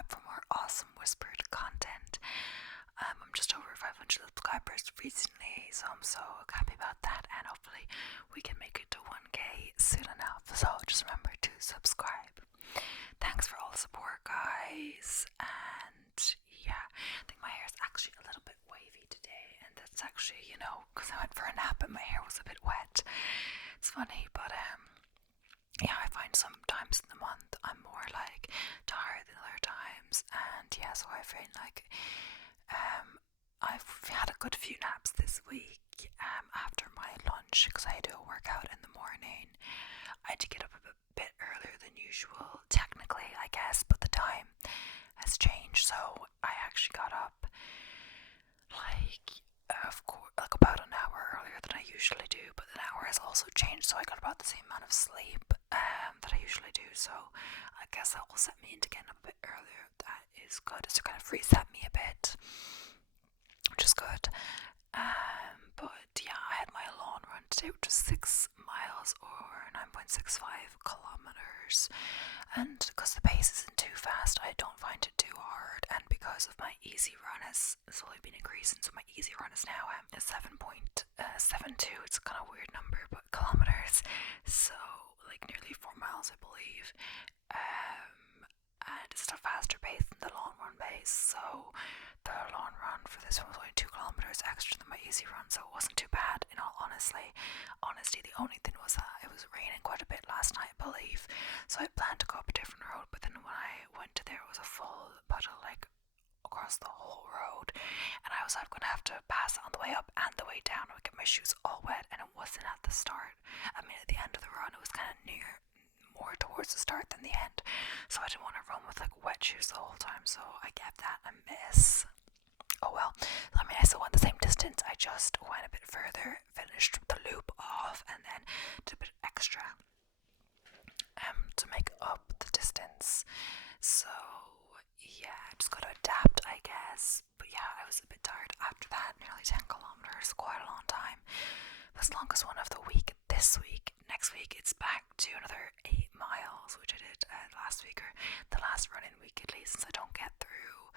subscribe for more awesome whispered content. I'm just over 500 subscribers recently, so I'm so happy about that, and hopefully we can make it to 1k soon enough. So just remember to subscribe. Thanks for all the support, guys. And yeah, I think my hair is actually a little bit wavy today, and that's actually, because I went for a nap and my hair was a bit wet. It's funny, but yeah, I find sometimes in the month I'm more like tired than other times, and yeah, so I feel like I've had a good few naps this week after my lunch, because I do a workout in the morning. I had to get up a bit earlier than usual, technically, I guess, but the time has changed, so I actually got up of course, like about an hour earlier than I usually do, but an hour has also changed, so I got about the same amount of sleep that I usually do, so I guess that will set me into getting up a bit earlier. That is good, so kind of reset me a bit, which is good. But yeah, I had my lawn run today, which was 6 miles or 9.65 kilometers, and because the pace isn't too fast, I don't find it too hard, and because of my easy run has slowly been increasing, so my easy run is now 7.72. It's a kind of weird number, but kilometers, so like nearly 4 miles, I believe. And it's a faster pace than the long run pace, so the long run for this one was only 2 kilometers extra than my easy run, so it wasn't too bad in all honesty. The only thing was that it was raining quite a bit last night, I believe, so I planned to go up a different road, but then when I went to there, it was a full puddle like across the whole road, and I was going to have to pass it on the way up and the way down. I would get my shoes all wet, and it wasn't at the start. I mean, at the end of the run, it was kind of more towards the start than the end, so I didn't want to run with like wet shoes the whole time, so I gave that a miss. Oh well, I mean, I still went the same distance, I just went a bit further, finished the loop off, and then did a bit extra to make up the distance. So yeah, just got to adapt, I guess. But yeah, I was a bit tired after that. Nearly 10 kilometers, quite a long time. That's the longest one of the week this week. Next week it's back to another 8 miles, which I did last week, or the last running week at least, since I don't get through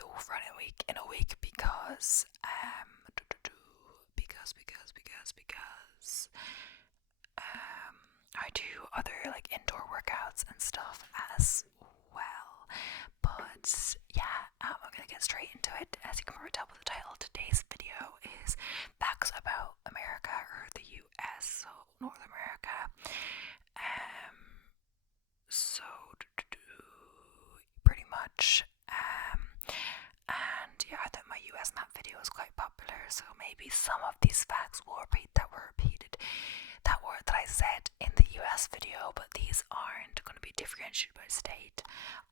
the running week in a week because I do other like indoor workouts and stuff as well. But yeah, I'm gonna get straight into it. As you can probably tell by the title, today's video is facts about America, or the US, so North America. So pretty much. And yeah, I thought my US map video was quite popular, so maybe some of these facts will repeat that were repeated. That word that I said in the US video, but these aren't going to be differentiated by state.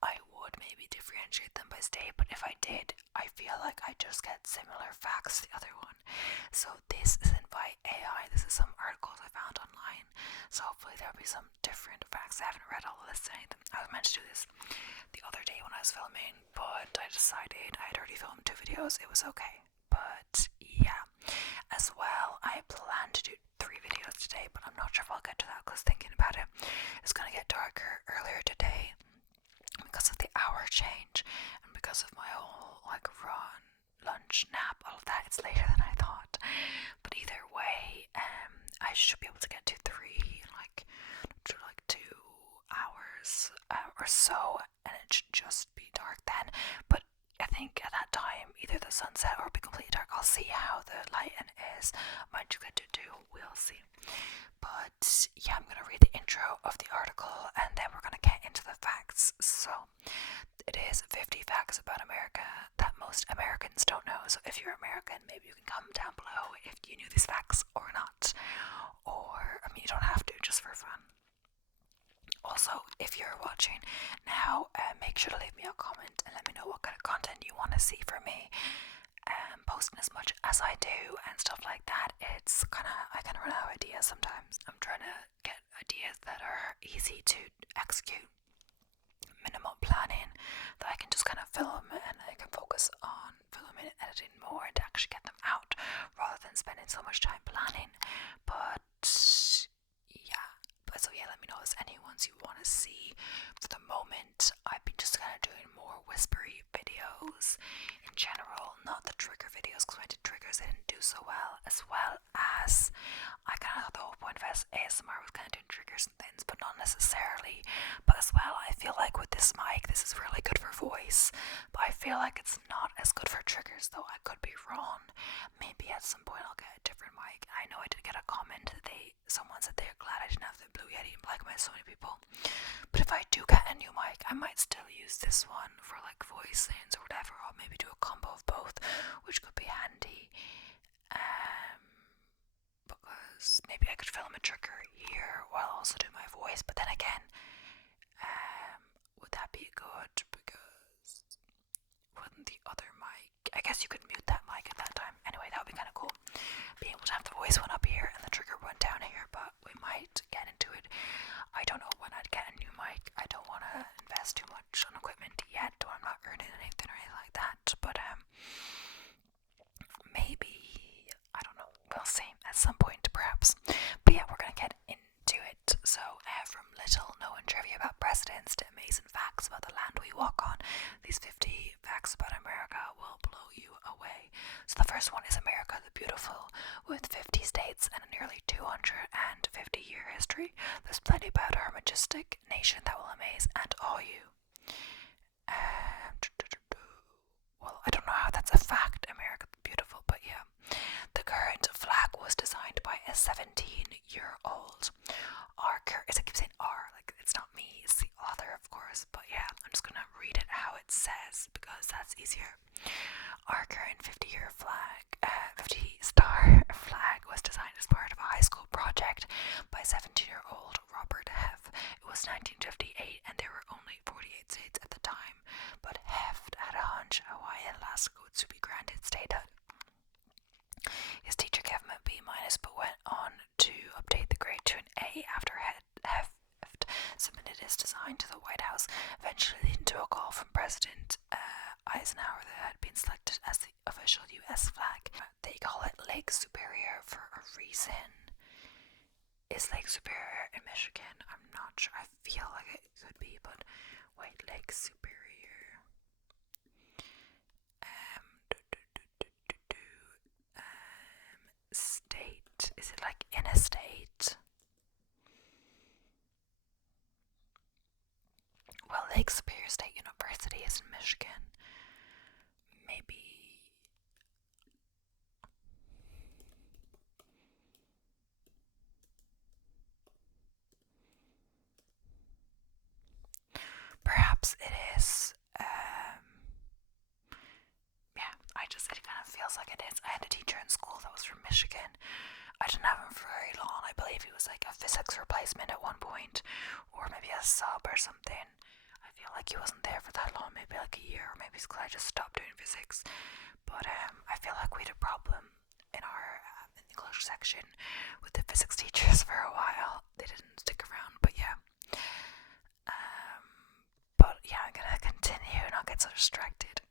I would maybe differentiate them by state, but if I did, I feel like I just get similar facts to the other one. So this isn't by AI, this is some articles I found online, so hopefully there'll be some different facts. I haven't read all the lists or anything. I was meant to do this the other day when I was filming, but I decided I had already filmed 2 videos, it was okay. But yeah, as well, I plan to do 3 videos today, but I'm not sure if I'll get to that, because thinking about it, it's going to get darker earlier today because of the hour change, and because of my whole like run, lunch, nap, all of that. It's later than I thought, but either way, I should be able to get to 3 in like 2 hours or so, and it should just be dark then. But I think at that time, either the sunset or it'll be completely dark. I'll see how the lighting is. Might you get to do, we'll see. But yeah, I'm gonna read the intro of the article, and then we're gonna get into the facts. So it is 50 facts about America that most Americans don't know. So if you're American, maybe you can comment down below if you knew these facts or not. Or, I mean, you don't have to, just for fun. Also, if you're watching now, make sure to leave me a comment and let me know what kind of content you want to see from me. Posting as much as I do and stuff like that, I kind of run out of ideas sometimes. I'm trying to get ideas that are easy to execute, minimal planning, that I can just kind of film and I can focus on filming and editing more and to actually get them out rather than spending so much time planning. But so yeah, let me know if there's any ones you want to see. For the moment, I've been just kind of doing more this mic. This is really good for voice, but I feel like it's not as good for triggers, though I could be wrong. Maybe at some point I'll get a different mic. I know I did get a comment that someone said they're glad I didn't have the Blue Yeti and Black Mist, so many people. But if I do get a new mic, I might still use this one for like voice sounds or whatever, or maybe do a combo of both, which could be handy. Because maybe I could film a trigger here while also do my voice, but then again, would that be good? Because wouldn't the other mic, I guess you could mute that mic at that time. Anyway, that would be kind of cool, being able to have the voice one up here and the trigger one down here, but we might get into it. I don't know when I'd get a new mic. I don't want to invest too much on equipment yet, or I'm not earning anything or anything like that, but maybe, I don't know, we'll see at some point perhaps. But yeah, we're gonna get into it. So from little known trivia about presidents to amazing facts about the land we walk on, these 50 facts about America will blow you away. So the first one is America the Beautiful. With 50 states and a nearly 250-year history, there's plenty about our majestic nation that will amaze and awe you. Well, I don't know how that's a fact, America the Beautiful, but yeah. The current flag was designed by a 17-year-old. I keep saying R, like it's not me, it's the author, of course, but yeah, I'm just gonna read it how it says because that's easier. Our current 50-star flag was designed as part of a high school project by 17-year-old Robert Heff. It was 1958 and there were only 48 states at the time, but Heff had a hunch Hawaii and Alaska would soon be granted statehood. His teacher gave him a B-, but went on to update the grade to an A after Heft submitted his design to the White House, eventually leading to a call from President Eisenhower that had been selected as the official U.S. flag. They call it Lake Superior for a reason. Is Lake Superior in Michigan? I'm not sure. I feel like it could be, but wait, Lake Superior. State. Is it like in a state? Well, Lake Superior State University is in Michigan. Maybe. Perhaps it is. Yeah, it kind of feels like it is. I had a teacher in school that was from Michigan. I didn't have him for very long. I believe he was like a physics replacement at one point, or maybe a sub or something. I feel like he wasn't there for that long, maybe like a year, or maybe it's because I just stopped doing physics. But I feel like we had a problem in our English section with the physics teachers for a while. They didn't stick around, but yeah. I'm gonna continue, not get so distracted.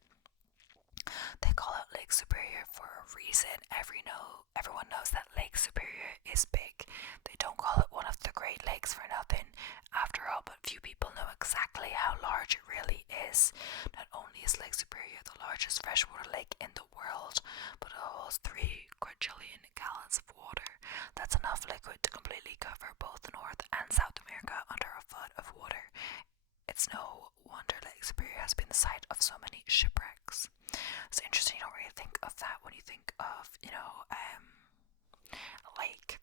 They call it Lake Superior for a reason. Everyone knows that Lake Superior is big. They don't call it one of the Great Lakes for nothing. After all, but few people know exactly how large it really is. Not only is Lake Superior the largest freshwater lake in the world, but it holds 3 quadrillion gallons of water. That's enough liquid to completely cover both North and South America under a flood of water. It's no wonder Lake Superior has been the site of so many shipwrecks. It's interesting, you don't really think of that when you think of, a lake.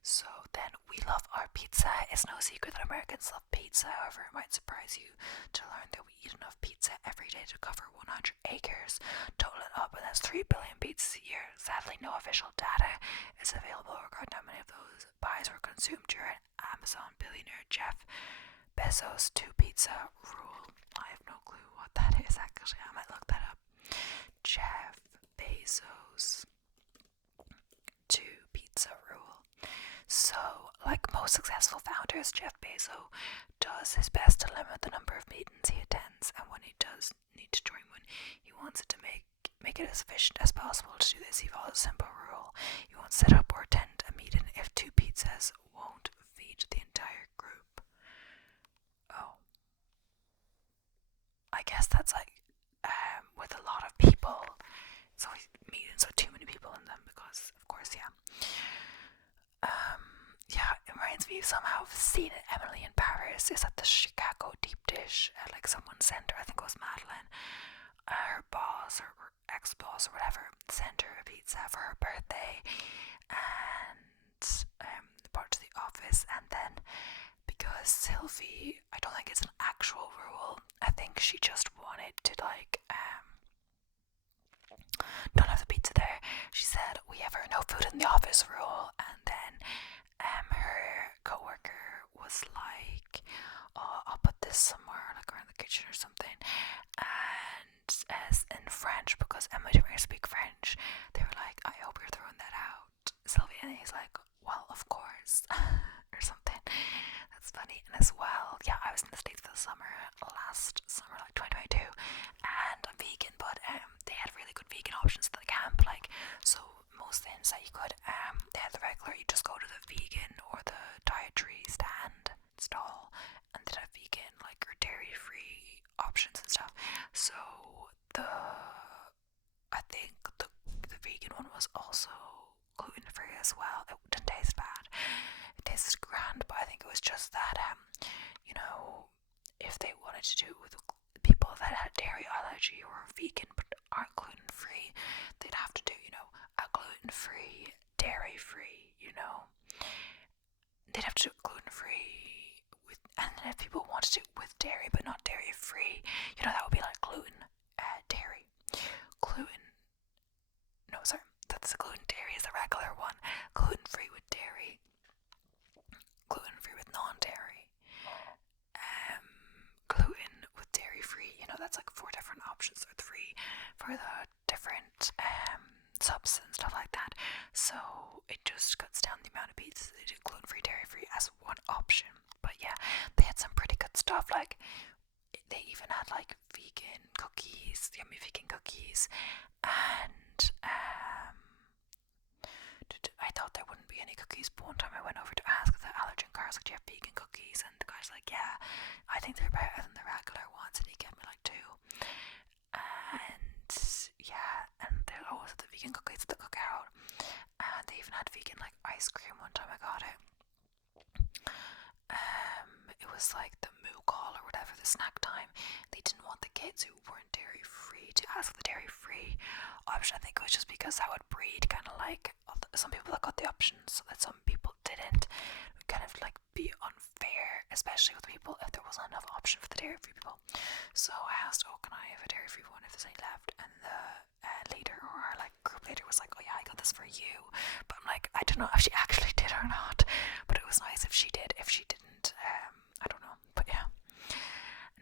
So then, we love our pizza. It's no secret that Americans love pizza. However, it might surprise you to learn that we eat enough pizza every day to cover 100 acres. Total it up, and that's 3 billion pizzas a year. Sadly, no official data is available regarding how many of those pies were consumed during Amazon billionaire Jeff Bezos' 2-pizza rule. I have no clue what that is, actually. I might look that up. Jeff Bezos' 2-pizza rule. So, like most successful founders, Jeff Bezos does his best to limit the number of meetings he attends, and when he does need to join one, he wants it to make it as efficient as possible. To do this, he follows a simple rule. You won't set up or attend a meeting if 2 pizzas won't feed the entire group. Oh. I guess that's like, with a lot of people, it's always meetings with too many people in them because, of course, yeah. Yeah, it reminds me somehow of seeing Emily in Paris. Is at the Chicago deep dish at like someone sent her, I think it was Madeline, her boss or ex-boss or whatever, sent her a pizza for her birthday, and brought to the office. And then because Sylvie, I don't think it's an actual rule, I think she just wanted to like don't have the pizza there. She said we have our no food in the office rule, and then her co-worker was like, oh, I'll put this somewhere like around the kitchen or something. And as in French, because Emma didn't really speak French, they were like, I hope you're throwing that out, Sylvia. And he's like, well, of course. Or something. That's funny. And as well, yeah, I was in the States for the summer, last summer, like 2022, and I'm vegan, but they had really good vegan options at the camp. Like, so most things that you could, they had the regular, you just go to the vegan or the dietary stall, and they had vegan, like, or dairy free options and stuff. So I think the vegan one was also gluten free as well. It didn't taste bad. It tasted grand, but I think it was just that you know, if they wanted to do it with people that had dairy allergy or vegan but aren't gluten free, they'd have to do, you know, a gluten free, dairy free, you know. They'd have to do it gluten free with, and then if people wanted to do it with dairy but not dairy free, you know, that would be like gluten, dairy, gluten. No, sorry, that's the gluten dairy is the regular one. Gluten free with dairy, gluten free with non-dairy, gluten with dairy free. You know, that's like 4 different options, or 3 for the different subs and stuff like that. So it just cuts down the amount of pizzas they do gluten free, dairy free as one option. But yeah, they had some pretty good stuff. Like they even had like vegan cookies, yummy vegan cookies, and I thought there wouldn't be any cookies, but one time I went over to ask the allergen car, I was like, do you have vegan cookies? And the guy's like, yeah, I think they're better than the regular ones, and he gave me like 2. And yeah, and they always had the vegan cookies at the cookout, and they even had vegan like ice cream one time I got it. It was like the moo call or whatever, the snack time. They didn't want the kids who weren't dairy free to ask for the dairy free option. I think it was just because that would breed kind of like some people that got the options so that some people didn't. It would kind of like be unfair, especially with people if there wasn't enough option for the dairy free people. So I asked, oh, can I have a dairy free one if there's any left? And the leader or our like group leader was like, oh yeah, I got this for you. But I'm like, I don't know if she actually did or not, but it was nice if she did. If she didn't, I don't know. But yeah,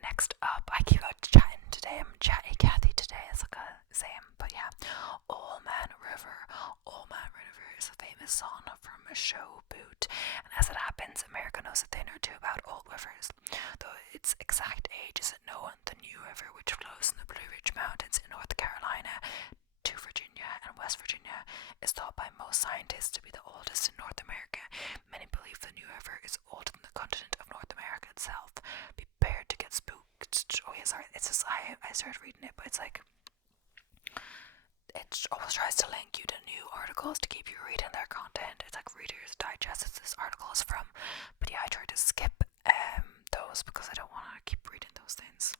next up, I keep out chatting today. I'm chatty Cathy today, it's like a same. But yeah, Old Man River. Old Man River is a famous song from a show boot, and as it happens, America knows a thing or two about old rivers, though its exact age isn't known. The New River, which flows in the Blue Ridge Mountains in North Carolina to Virginia and West Virginia, is thought by most scientists to be the oldest in North America. Many believe the New River is older than the continent of North America itself. Be prepared to get spooked. Oh yeah, sorry, it's just I started reading it, but it's like it always tries to link you to new articles to keep you reading their content. It's like Reader's Digest is this article is from, but yeah, I tried to skip those because I don't want to keep reading those things.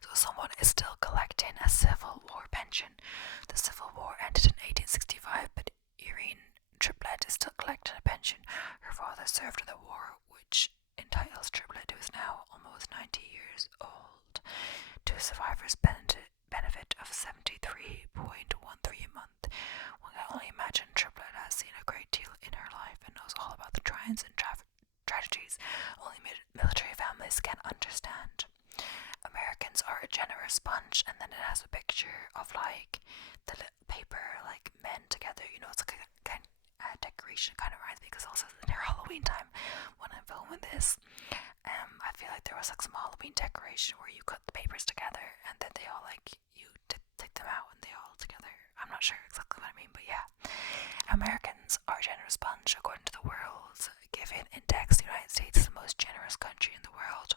So someone is still collecting a Civil War pension. The Civil War ended in 1865, but Irene Triplett is still collecting a pension. Her father served in the war, which entitles Triplett, who is now almost 90 years old, to survivors' benefit of $73.13 a month. One can only imagine Triplett has seen a great deal in her life and knows all about the triumphs and tragedies only military families can understand. Americans are a generous bunch, and then it has a picture of like the paper like men together, you know, it's like a decoration. Kind of reminds me because also near Halloween time when I'm filming this, I feel like there was like some Halloween decoration where you cut the papers together and then they all like you take them out and they all together. I'm not sure exactly what I mean, but yeah, Americans are a generous bunch. According to the World Giving Index, the United States is the most generous country in the world,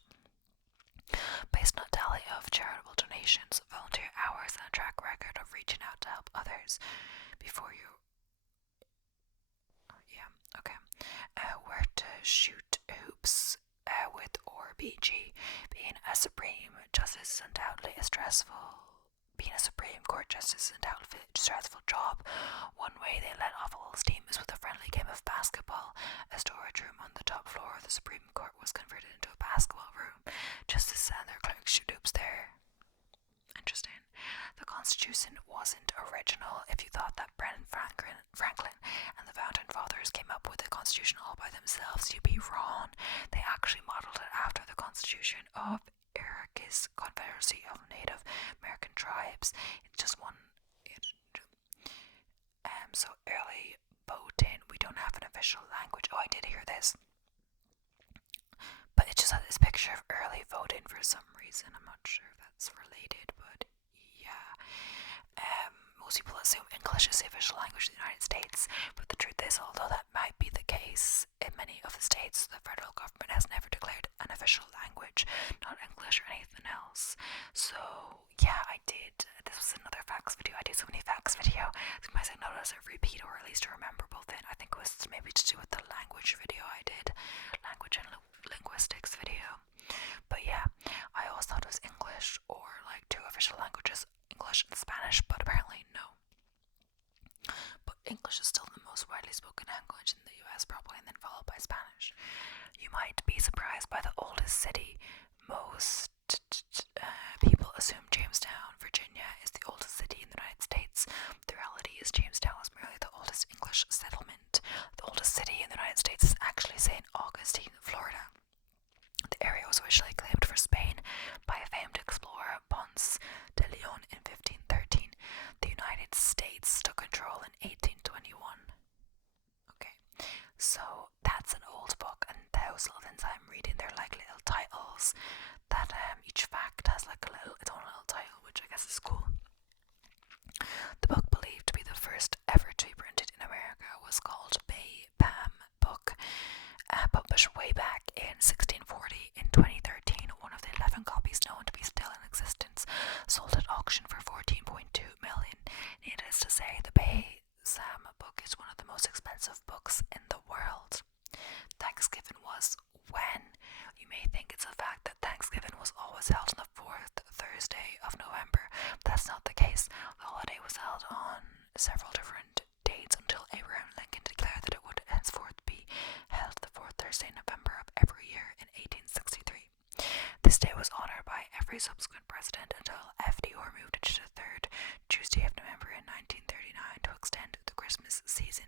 based on a tally of charitable donations, volunteer hours, and a track record of reaching out to help others. Before you... yeah, okay. is undoubtedly a stressful. Being a Supreme Court justice is undoubtedly a stressful job. One way they let off a little steam is with a friendly game of basketball. A storage room on the top floor of the Supreme Court was converted into a basketball room. Justices and their clerks shoot hoops there. Interesting. The Constitution wasn't original. If you thought that Brennan Franklin and the Founding Fathers came up with the Constitution all by themselves, you'd be wrong. They actually modeled it after the Constitution of Iroquois Confederacy of Native American Tribes. It's just one. So early voting, we don't have an official language. Oh, I did hear this, but it just had this picture of early voting for some reason. I'm not sure if that's related, but yeah. Most people assume English is the official language of the United States, but the truth is, although that might be the case in many of the states, the federal government has never declared an official language, not English or anything else. So yeah, I did. This was another facts video. I did so many facts video. You might notice a repeat, or at least a rememberable thing. I think it was maybe to do with the language video I did, language and linguistics video. But yeah, I always thought it was English or like two official languages, English and Spanish, but apparently no. But English is still the most widely spoken language in the US, probably, and then followed by Spanish. You might be surprised by the oldest city. Most people assume Jamestown, Virginia, is the oldest city in the United States. The reality is Jamestown was merely the oldest English settlement. The oldest city in the United States is actually St. Augustine, Florida. The area was originally claimed for Spain by a famed explorer, Ponce de Leon, in 1513. The United States took control in 1821. Okay, so that's an old book, and those little things I'm reading, they're like little titles that each fact has like its own little title, which I guess is cool. The book, believed to be the first ever to be printed in America, was called Bay Pam Book, published way back in 1640. In 2013, one of the 11 copies known to be still in existence sold at auction for $14.2 million. Needless to say, the Bay Sam book is one of the most expensive books in the world. Thanksgiving was when? You may think it's a fact that Thanksgiving was always held on the fourth Thursday of November. That's not the case. The holiday was held on several different dates until Abraham Lincoln declared that it would henceforth be held the fourth Thursday in November of every year in 1863. This day was honored by every subsequent president until FDR moved it to the third Tuesday of November in 1939 to extend the Christmas season.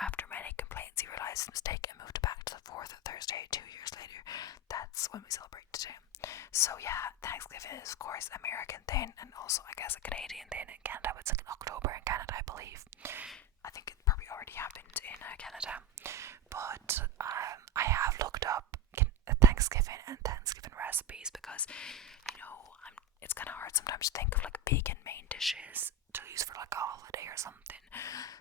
After many complaints, he realized his mistake and moved back to the fourth Thursday 2 years later. That's when we celebrate today. So yeah, Thanksgiving is of course an American thing, and also I guess a Canadian thing. In Canada, it's like in October in Canada, I believe. I think it probably already happened in Canada. But I have looked up Thanksgiving and Thanksgiving recipes because, it's kind of hard sometimes to think of like vegan main dishes to use for like a holiday or something.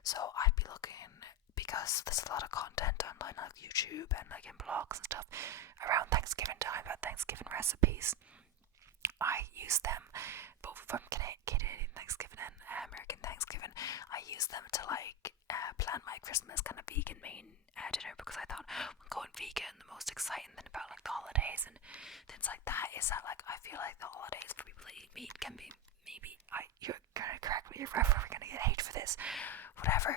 So I'd be looking, because there's a lot of content online like YouTube and like in blogs and stuff around Thanksgiving time about Thanksgiving recipes. I use them both from Canadian Thanksgiving and American Thanksgiving. I use them to like plan my Christmas kind of vegan main dinner, because I thought when going vegan, the most exciting thing about like the holidays and things like that is that like I feel like the holidays for people that eat meat can be you're gonna correct me if we're gonna get hate for this, whatever.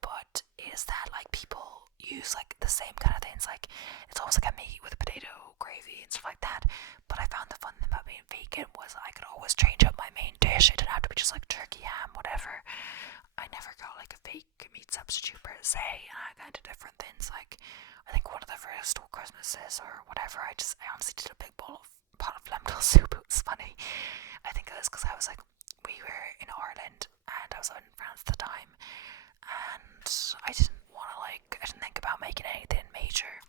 But is that like people use like the same kind of things, like it's almost like a meat with a potato gravy and stuff like that. But I found the fun thing about being vegan was I could always change up my main dish. It didn't have to be just like turkey, ham, whatever. I never got like a fake meat substitute per se, and I got into different things. Like I think one of the first Christmases or whatever, I honestly did a big pot of lentil soup. It was funny. I think it was because I was like, we were in Ireland and I was in France at the time, and I didn't think about making anything major.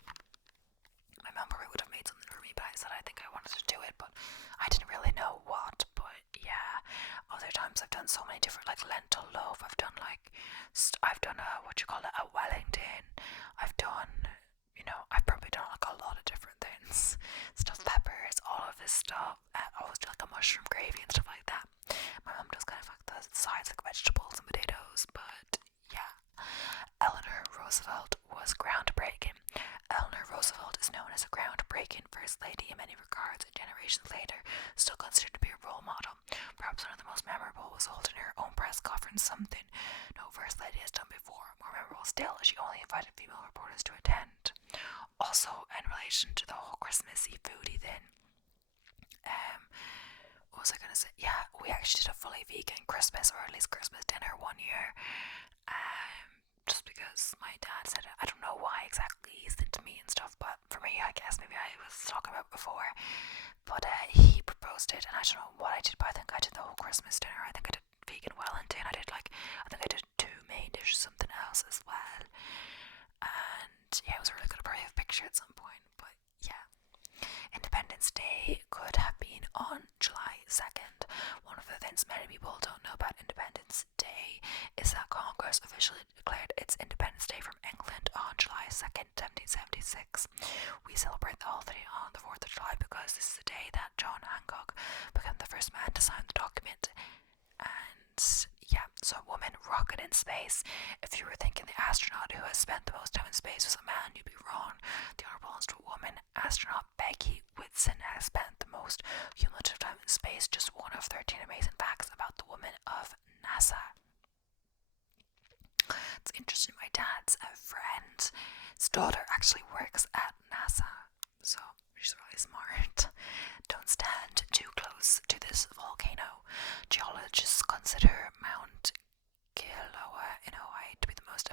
My mum probably would have made something for me, but I said I think I wanted to do it, but I didn't really know what. But yeah, other times I've done so many different, like lentil loaf. I've done a Wellington. I've probably done like a lot of different things. Stuffed peppers, all of this stuff. I always do like a mushroom gravy and stuff like that. My mum does kind of like the sides, like vegetables and potatoes, but yeah. Eleanor Roosevelt was groundbreaking. Eleanor Roosevelt is known as a groundbreaking First Lady in many regards, and generations later, learn something no First Lady has done before. More memorable still, she only invited female reporters to attend. Also, in relation to the whole Christmassy foodie thing, what was I gonna say? Yeah, we actually did a fully vegan Christmas, or at least Christmas dinner one year. Just because my dad said it. I don't know why exactly he's into me and stuff, but for me, I guess maybe I was talking about before. But he proposed it, and I don't know what I did, but I think I did the whole Christmas dinner. I think I did vegan Wellington. I think I did 2 main dishes, something else as well. And yeah, it was a really good brave picture at some point. But yeah, Independence Day could have been on July 2nd. One of the things many people don't know about Independence Day is that Congress officially declared its Independence Day from England on July 2nd, 1776. We celebrate the holiday on the 4th of July because this is the day that John Hancock became the first man to sign the document. And yeah, so a woman rocket in space. If you were thinking the astronaut who has spent the most time in space was a man, you'd be wrong. The honor belongs to a woman. Astronaut Becky Whitson has spent the most cumulative time in space, just one of 13 amazing facts about the woman of NASA. It's interesting, my dad's friend's daughter actually works at NASA, so she's really smart. Don't stand too close to this volcano. Geologists consider Mount Kilauea in Hawaii to be the most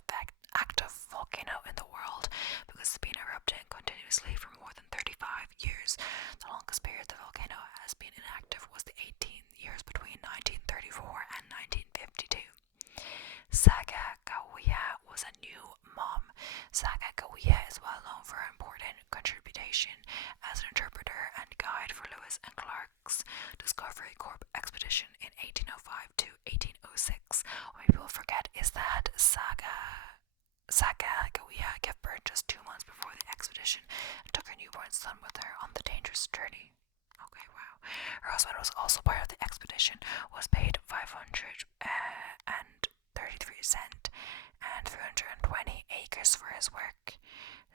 active volcano in the world because it's been erupting continuously for more than 35 years. The longest period the volcano has been inactive was the 18 years between 1934 and 1952. Sacagawea was a new mom. Sacagawea is well known for her important contribution as an interpreter and guide for Lewis and Clark's Discovery Corps expedition in 1805 to 1806. What people forget is that Sacagawea gave birth just 2 months before the expedition and took her newborn son with her on the dangerous journey. Okay, wow. Her husband was also part of the expedition, was paid 533 cents and 320 acres for his work.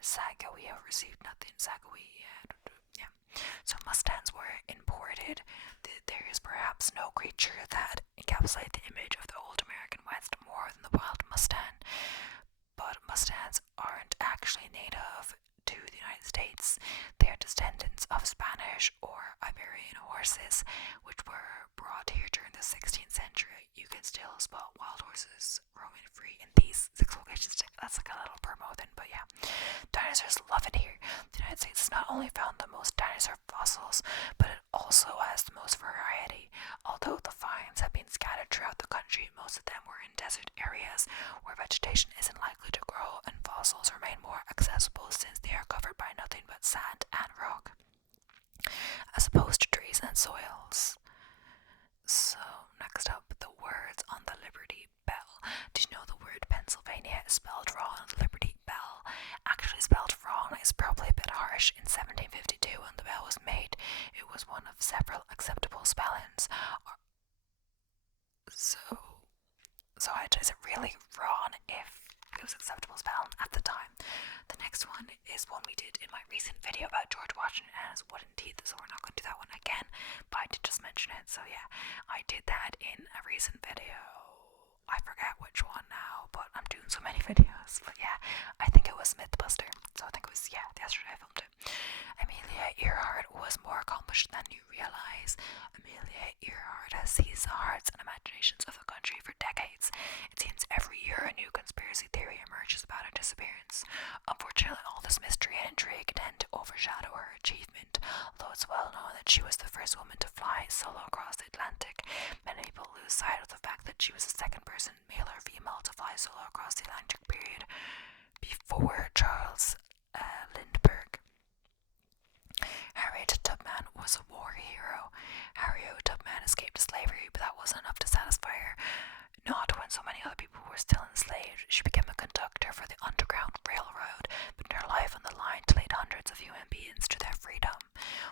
Sacagawea received nothing. Yeah. So Mustangs were imported. There is perhaps no creature that encapsulates the image of the old American West more than the wild Mustang. But Mustangs aren't actually native to the United States. They are descendants of Spanish or Iberian horses, which were brought here during the 16th century. You can still spot wild horses roaming free in these 6 locations. That's like a little promo then, but yeah. Dinosaurs love it here. The United States has not only found the most dinosaur fossils, but it also has the most variety. Although the finds have been scattered throughout the country, most of them were in desert areas where vegetation isn't likely to grow and fossils remain more accessible since they are covered by nothing but sand and rock, as opposed to trees and soils. So, next up, the words on the Liberty Bell. Did you know the word Pennsylvania is spelled wrong on the Liberty Bell? Actually spelled wrong is probably a bit harsh. In 1752, when the bell was made, it was one of several acceptable spellings. So is it really wrong if it was acceptable spelling at the time? The next one is one we did in my recent video about George Washington and his wooden teeth, so we're not going to do that one again, but I did just mention it. So yeah, I did that in a recent video. I forget which one now, but I'm doing so many videos. But yeah, I think it was Mythbuster. So I think it was, yesterday I filmed it. Amelia Earhart was more accomplished than you realize. Amelia Earhart has seized the hearts and imaginations of the country for decades. It seems every year a new conspiracy theory emerges about her disappearance. Unfortunately, all this mystery and intrigue tend to overshadow her achievement. Although it's well known that she was the first woman to fly solo across the Atlantic, many people lose sight of the fact that she was the second person, male or female, to fly solo across the Atlantic period before Charles Lindbergh. Harriet Tubman was a war hero. Harriet Tubman escaped slavery, but that wasn't enough to satisfy her. Not when so many other people were still enslaved. She became a conductor for the Underground Railroad, putting her life on the line to lead hundreds of human beings to their freedom.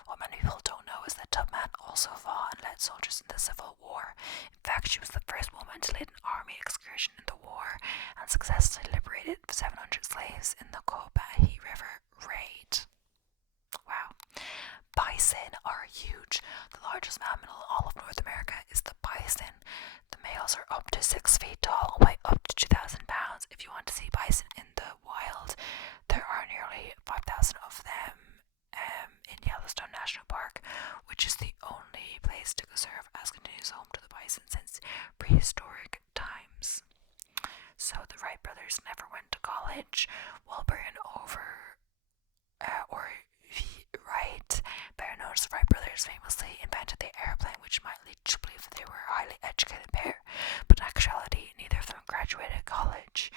What many people don't know is that Tubman also fought and led soldiers in the Civil War. In fact, she was the first woman to lead an army excursion in the war and successfully liberated 700 slaves in the Combahee River raid. Wow. Bison are huge. The largest mammal in all of North America is the bison. The male males are up to 6 feet tall and weigh up to 2,000 pounds. If you want to see bison in the wild, there are nearly 5,000 of them in Yellowstone National Park, which is the only place to serve as continuous home to the bison since prehistoric times. So the Wright brothers never went to college. Wilbur and Wright, better known as the Wright brothers, famously invented the airplane, which might lead you to believe that they were a highly educated pair, but in actuality, neither of them graduated college.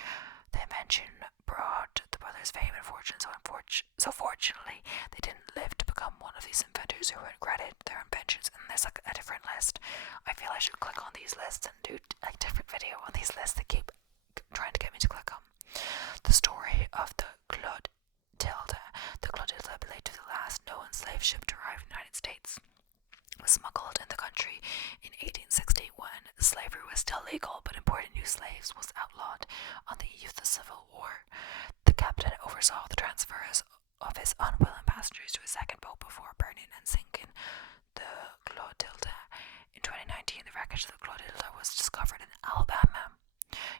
The invention brought the brothers fame and fortune, so fortunately, they didn't live to become one of these inventors who would credit their inventions, and there's like a different list. I feel I should click on these lists and do a different video on these lists that keep trying to get me to click on. The story of the Clotilda. The Clotilda, believed to be the last known slave ship to arrive in the United States, was smuggled in the country in 1860 when slavery was still legal, but importing new slaves was outlawed on the eve of the Civil War. The captain oversaw the transfers of his unwilling passengers to a second boat before burning and sinking the Clotilda. In 2019, the wreckage of the Clotilda was discovered in Alabama.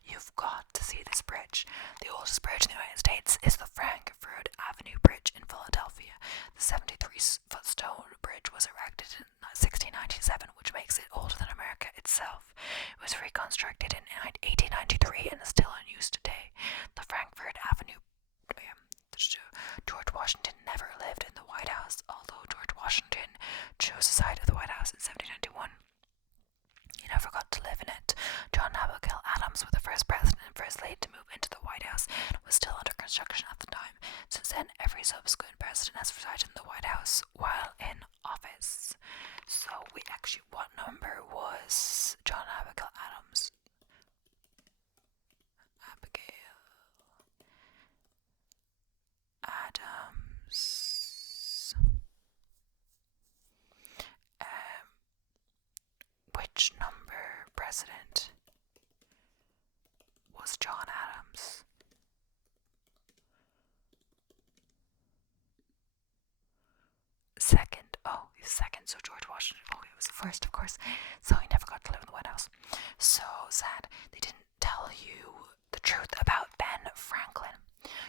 You've got to see this bridge. The oldest bridge in the United States is the Frankford Avenue Bridge in Philadelphia. The 73-foot stone bridge was erected in 1697, which makes it older than America itself. It was reconstructed in 1893 and is still in use today. The Frankford Avenue George Washington never lived in the White House, although George Washington chose the site of the White House in 1791. He never got to live in it. John Abigail Adams was the first president and first lady to move into the White House and was still under construction at the time. Since then, every subsequent president has resided in the White House while in office. So what number was John Abigail Adams? Which number president was John Adams? Second. Oh, he was second. So George Washington, he was the first, of course. So he never got to live in the White House. So sad. They didn't tell you the truth about Ben Franklin.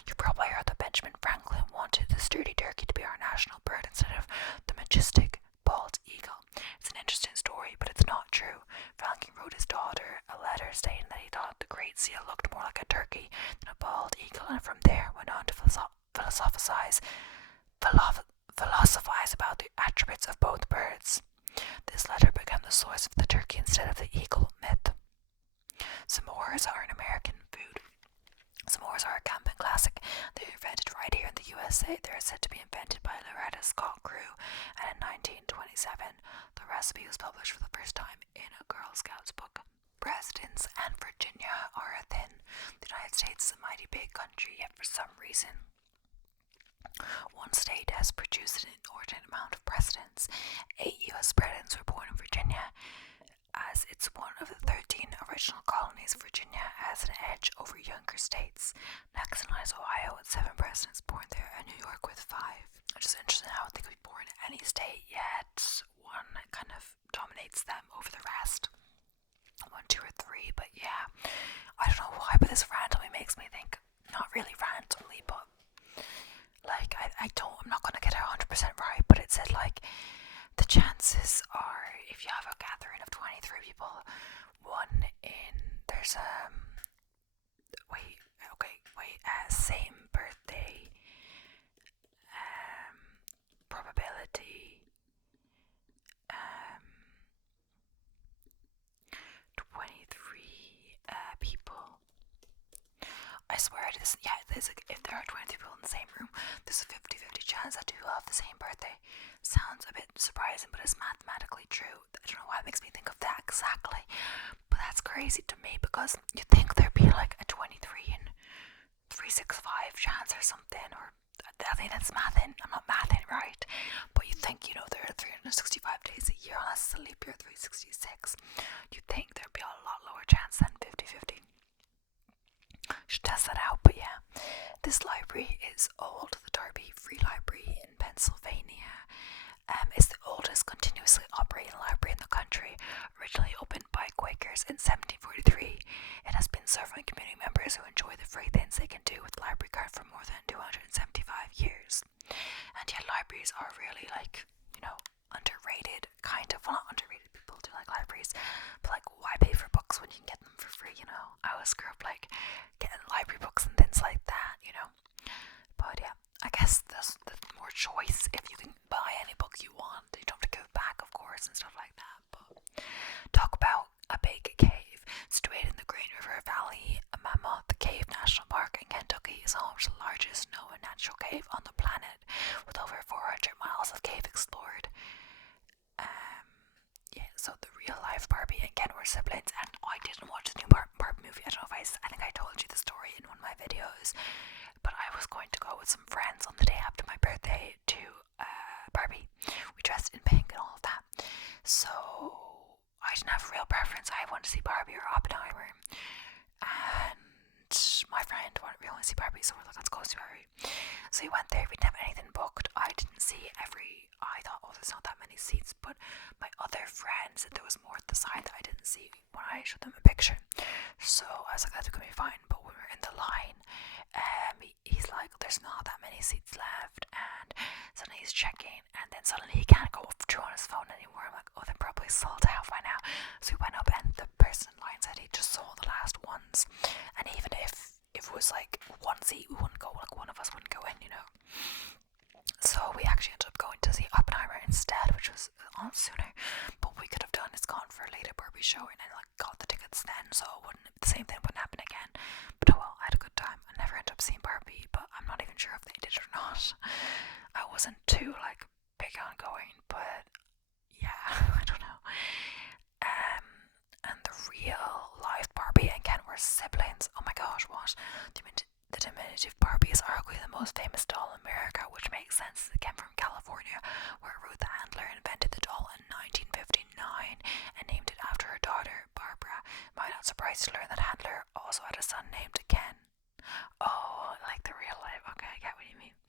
You probably heard that Benjamin Franklin wanted the sturdy turkey to be our national bird instead of the majestic bald eagle. It's an interesting story, but it's not true. Franklin wrote his daughter a letter stating that he thought the great seal looked more like a turkey than a bald eagle, and from there went on to philosophize about the attributes of both birds. This letter became the source of the turkey instead of the eagle myth. S'mores are an American food. S'mores are a camping classic. They were invented right here in the USA. They are said to be invented by Loretta Scott Crew, and in 1927, the recipe was published for the first time in a Girl Scouts book. Presidents and Virginia are a thing. The United States is a mighty big country, yet for some reason, one state has produced an inordinate amount of presidents. 8 U.S. presidents were born in Virginia. As it's one of the 13 original colonies, Virginia has an edge over younger states. Next in line is Ohio with 7 presidents born there, and New York with 5. Which is interesting how they could be born in any state, yet one kind of dominates them over the rest. 1, 2, or 3, but yeah. I don't know why, but this randomly makes me think, not really randomly, but like, I'm not going to get it 100% right, but it said, like, the chances are, if you have a gathering of 23 people, same birthday, probability, 23 people. I swear it is, yeah, if there are 23 people in the same room, there's a 50-50 chance that 2 will have the same birthday. Sounds a bit surprising, but it's mathematically true. I don't know why it makes me think of that exactly, but that's crazy to me because you'd think there'd be like a 23 and 365 chance or something, or I think that's mathing. I'm not mathing right, but you think, there are 365 days a year unless it's a leap year 366. You'd think there'd be a lot lower chance than 50-50. Should test that out, but yeah. This library is old. The Darby Free Library in Pennsylvania is the oldest continuously operating library in the country, originally opened by Quakers in 17 course. But like, why pay for books when you can get them for free, you know? I always grew up like getting library books and things like that, you know? But yeah, I guess there's more choice if you can buy any book you want. You don't have to give back, of course, and stuff like that. But talk about a big cave situated in the Green River Valley. Mammoth Cave National Park in Kentucky is home to the largest known natural cave on the planet, with over 400 miles of cave explored. Yeah, so the real life Barbie and Ken were siblings, and I didn't watch the new Barbie movie. I don't know if I think I told you the story in one of my videos, but I was going to go with some friends on the day after my birthday to Barbie. We dressed in pink and all of that. So I didn't have a real preference. I wanted to see Barbie or Oppenheimer, and my friend wanted to really see Barbie, so we're like, let's go see Barbie. So we went there. We didn't have anything booked. I didn't see I thought, oh, there's not that many seats, but my other friend said there was more at the side that I didn't see when I showed them a picture. So I was like, that's gonna be fine. But when we were in the line, he's like, there's not that many seats left, and suddenly he's checking, and then suddenly he can't go through on his phone anymore. I'm like, oh, they're probably sold out by now. So we went up, and the person in line said he just saw the last ones, and even if it was like one seat, we wouldn't go, like one of us wouldn't go in, you know. So we actually ended up going to see Oppenheimer instead, which was on sooner. But we could have done is gone for a later Barbie showing and like got the tickets then, so the same thing wouldn't happen again. But oh well, I had a good time. I never ended up seeing Barbie, but I'm not even sure if they did or not. I wasn't too like big on going, but yeah, I don't know. And the real life Barbie and Ken were siblings. Oh my gosh, what? The diminutive Barbie is arguably the most famous doll in America, which makes sense. It came from California, where Ruth Handler invented the doll in 1959 and named it after her daughter, Barbara. Might not surprise to learn that Handler also had a son named Ken. Oh, like the real life. Okay, I get what you mean.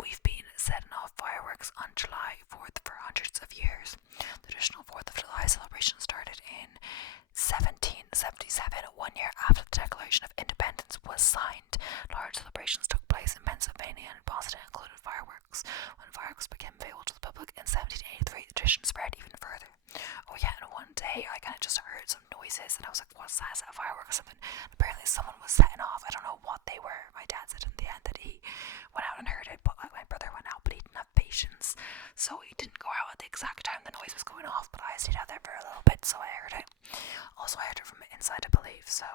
We've been setting off fireworks on July 4th for hundreds of years. The traditional 4th of July celebration started in 1777, 1 year after the Declaration of Independence was signed. Large celebrations took place in Pennsylvania and Boston, included fireworks. When fireworks became available to the public in 1783, the tradition spread even further. Oh yeah, and one day I kind of just heard some noises, and I was like, what's that? Is that a firework or something? And apparently someone was setting off. I don't know what they were. My dad said in the end that he went out and heard it, but like my brother went out, but he didn't have patience, so he didn't go out at the exact time the noise was going off, but I stayed out there for a little bit, so I heard it. Also, I heard it from inside, I believe, so,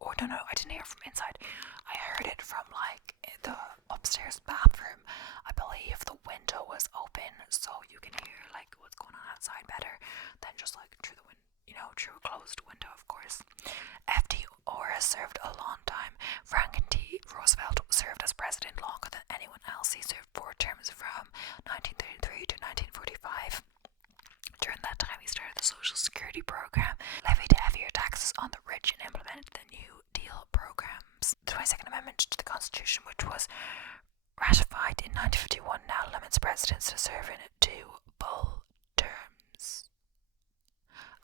or no, I didn't hear it from inside. I heard it from, like, the upstairs bathroom. I believe the window was open, so you can hear, like, what's going on outside better than just, like, through the window, you know, through a closed window, of course. FDR served a long time. Franklin D. Roosevelt served as president longer than anyone else. He served 4 terms from 1933 to 1945. During that time, he started the Social Security program, levied heavier taxes on the rich, and implemented the New Deal programs. The 22nd Amendment to the Constitution, which was ratified in 1951, now limits presidents to serving 2 full terms.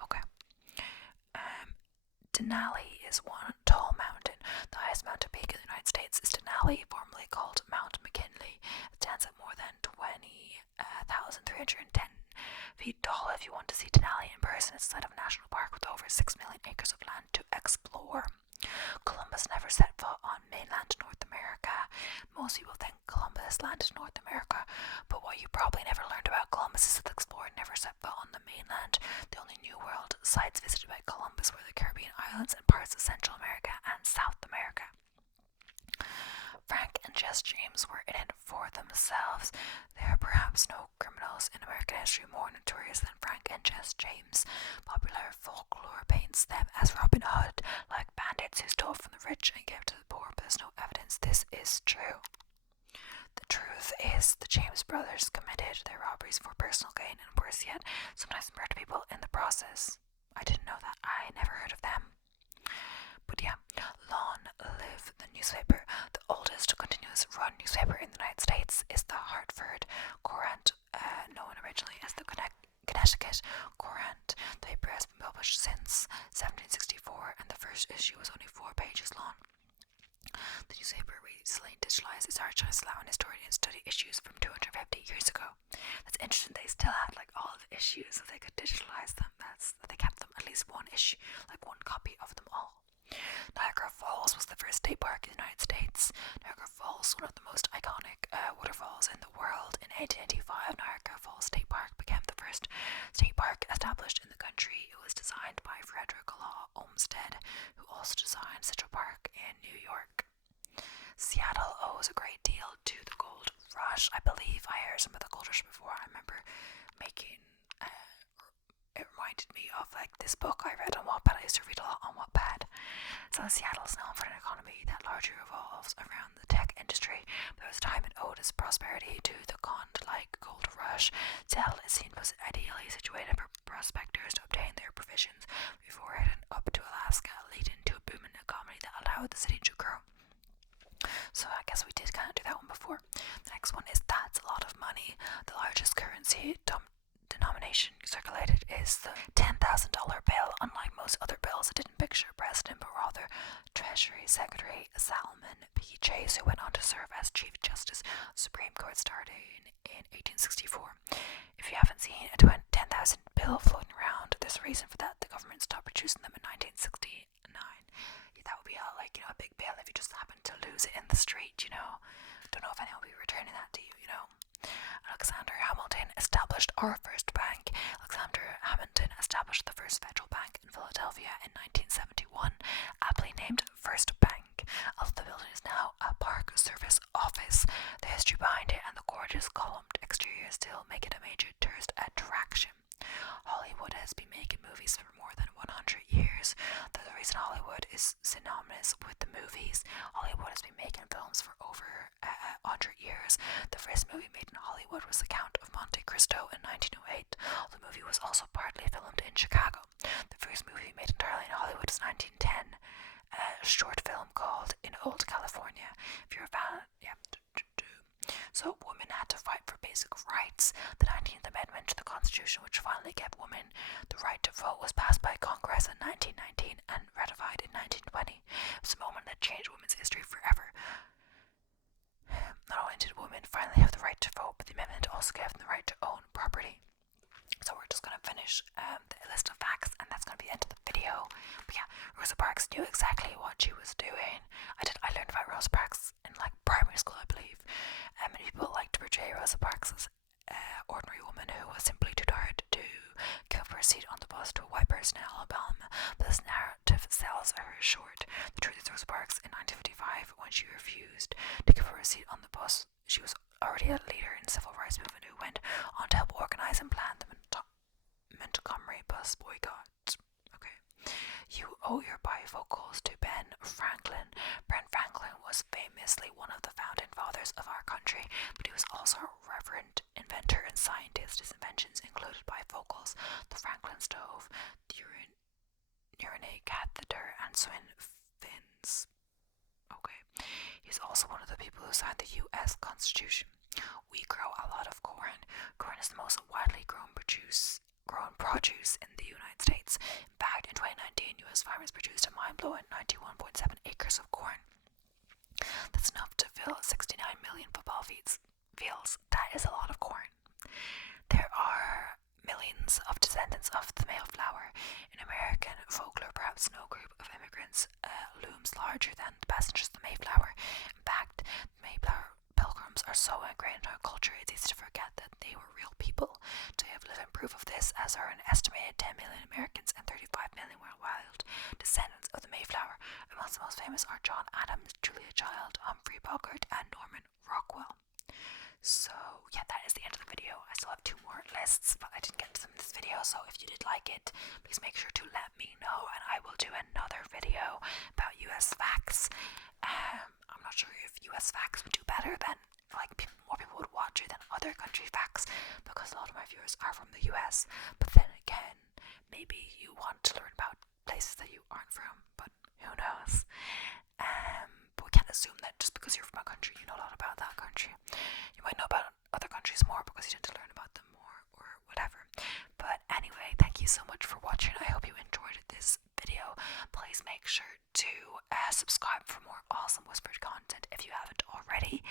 Okay. Denali is one tall mountain. The highest mountain peak in the United States is Denali, formerly called Mount McKinley. It stands at more than 20,310 feet tall. If you want to see Denali in person, it's a site of a national park with over 6 million acres of land to explore. Columbus never set foot on mainland North America. Most people think Columbus landed in North America, but what you probably never learned about Columbus is that the explorer never set foot on the mainland. The only New World sites visited by Columbus were the Caribbean islands and parts of Central America and South America. Frank and Jess James were in it for themselves. There are perhaps no criminals in American history more notorious than Frank and Jess James. Popular folklore paints them as Robin Hood, like bandits who stole from the rich and gave to the poor, but there's no evidence this is true. The truth is, the James brothers committed their robberies for personal gain, and worse yet, sometimes murdered people in the process. I didn't know that. I never heard of them. But yeah, long live the newspaper. The oldest continuous run newspaper in the United States is the Hartford Courant, known originally as the Connecticut Courant. The paper has been published since 1764, and the first issue was only 4 pages long. The newspaper recently digitalized its archives, allowing historians to study issues from 250 years ago. That's interesting. They still had like all of the issues that they could digitalize. State Park in the United States. Niagara Falls, one of the most iconic waterfalls in the world. In 1885, Niagara Falls State Park became the first state park established in the country. It was designed by Frederick Law Olmsted, who also designed Central Park in New York. Seattle owes a great deal to the gold rush. I believe I heard some of the gold rush before. I remember making it reminded me of like this book I read on Wattpad. I used to read a lot on Wattpad. So Seattle is known for an economy that largely revolves around the tech industry. There was a time it owed its prosperity to the Klondike gold rush. Seattle, it seemed, was ideally situated for prospectors to obtain their provisions before heading up to Alaska, leading to a booming economy that allowed the city to grow. So I guess we did kind of do that one before. The next one is that's a lot of money. The largest currency denomination circulated is the $10,000 bill. Unlike most other bills, it didn't picture a president, but rather Treasury Secretary Salmon P. Chase, who went on to serve as Chief Justice of the Supreme Court starting in 1864. If you haven't seen a $10,000 bill floating around, there's a reason for that. The government stopped producing them in 1969. That would be a big bill if you just happen to lose it in the street, Don't know if anyone will be returning that to you, Alexander Hamilton established our first bank. Alexander Hamilton established the first federal bank in Philadelphia in 1971, aptly named First Bank. Although the building is now a Park Service office, the history behind it and the gorgeous columned exterior still make it a major tourist attraction. Hollywood has been making movies for more than 100 years. The reason Hollywood is synonymous with the movies. Hollywood has been making films for over 100 years. The first movie made in Hollywood was The Count of Monte Cristo in 1908. The movie was also partly filmed in Chicago. The first movie made entirely in Hollywood was 1910, a short film called In Old California. If you're a fan, So women had to fight for basic rights. The 19th Amendment to the Constitution, which finally gave women the right to vote, was passed by Congress in 1919 and ratified in 1920. It was a moment that changed women's history forever. Not only did women finally have the right to vote, but the amendment also gave them the right to own property. So we're just going to finish the list of facts, and that's going to be the end of the video. But yeah, Rosa Parks knew exactly what she was doing. I learned about Rosa Parks in primary school, I believe. Many people like to portray Rosa Parks as an ordinary woman who was simply too tired to give up her seat on the bus to a white person in Alabama. But this narrative sells her short. The truth is, Rosa Parks in 1955, when she refused to give her a seat on the bus, she was already a leader in the civil rights movement who went on to help organize and plan the Montgomery bus boycott. Okay. You owe your bifocals to Ben Franklin. Ben Franklin was famously one of the founding fathers of our country, but he was also a reverend inventor and scientist. His inventions included bifocals, the Franklin stove, the urinate catheter, and swim fins. Okay. He's also one of the people who signed the U.S. Constitution. We grow a lot of corn. Corn is the most widely grown produce in the United States. In fact, in 2019, U.S. farmers produced a mind-blowing 91.7 acres of corn. That's enough to fill 69 million football fields. That is a lot of corn. There are millions of descendants of the Mayflower. In American folklore, perhaps no group of immigrants looms larger than the passengers of the Mayflower. In fact, the Mayflower pilgrims are so ingrained in our culture, it's easy to forget that they were real people. Today, I have living proof of this, as are an estimated 10 million Americans and 35 million worldwide descendants of the Mayflower. Amongst the most famous are John Adams, Julia Child, Humphrey Bogart, and Norman Rockwell. So, yeah, that is the end of the video. I still have 2 more lists, but I didn't get to them in this video, so if you did like it, please make sure to let me know, and I will do another video about US facts. I'm not sure if US facts would do better than, more people would watch it than other country facts, because a lot of my viewers are from the US, but then again, maybe you want to learn about places that you aren't from, but who knows. But we can't assume that just because you're from a country, you know a lot about that country. You might know about other countries more because you tend to learn about them more, or whatever. But anyway, thank you so much for watching. I hope you enjoyed this video. Please make sure to subscribe for more awesome whispered content if you haven't already.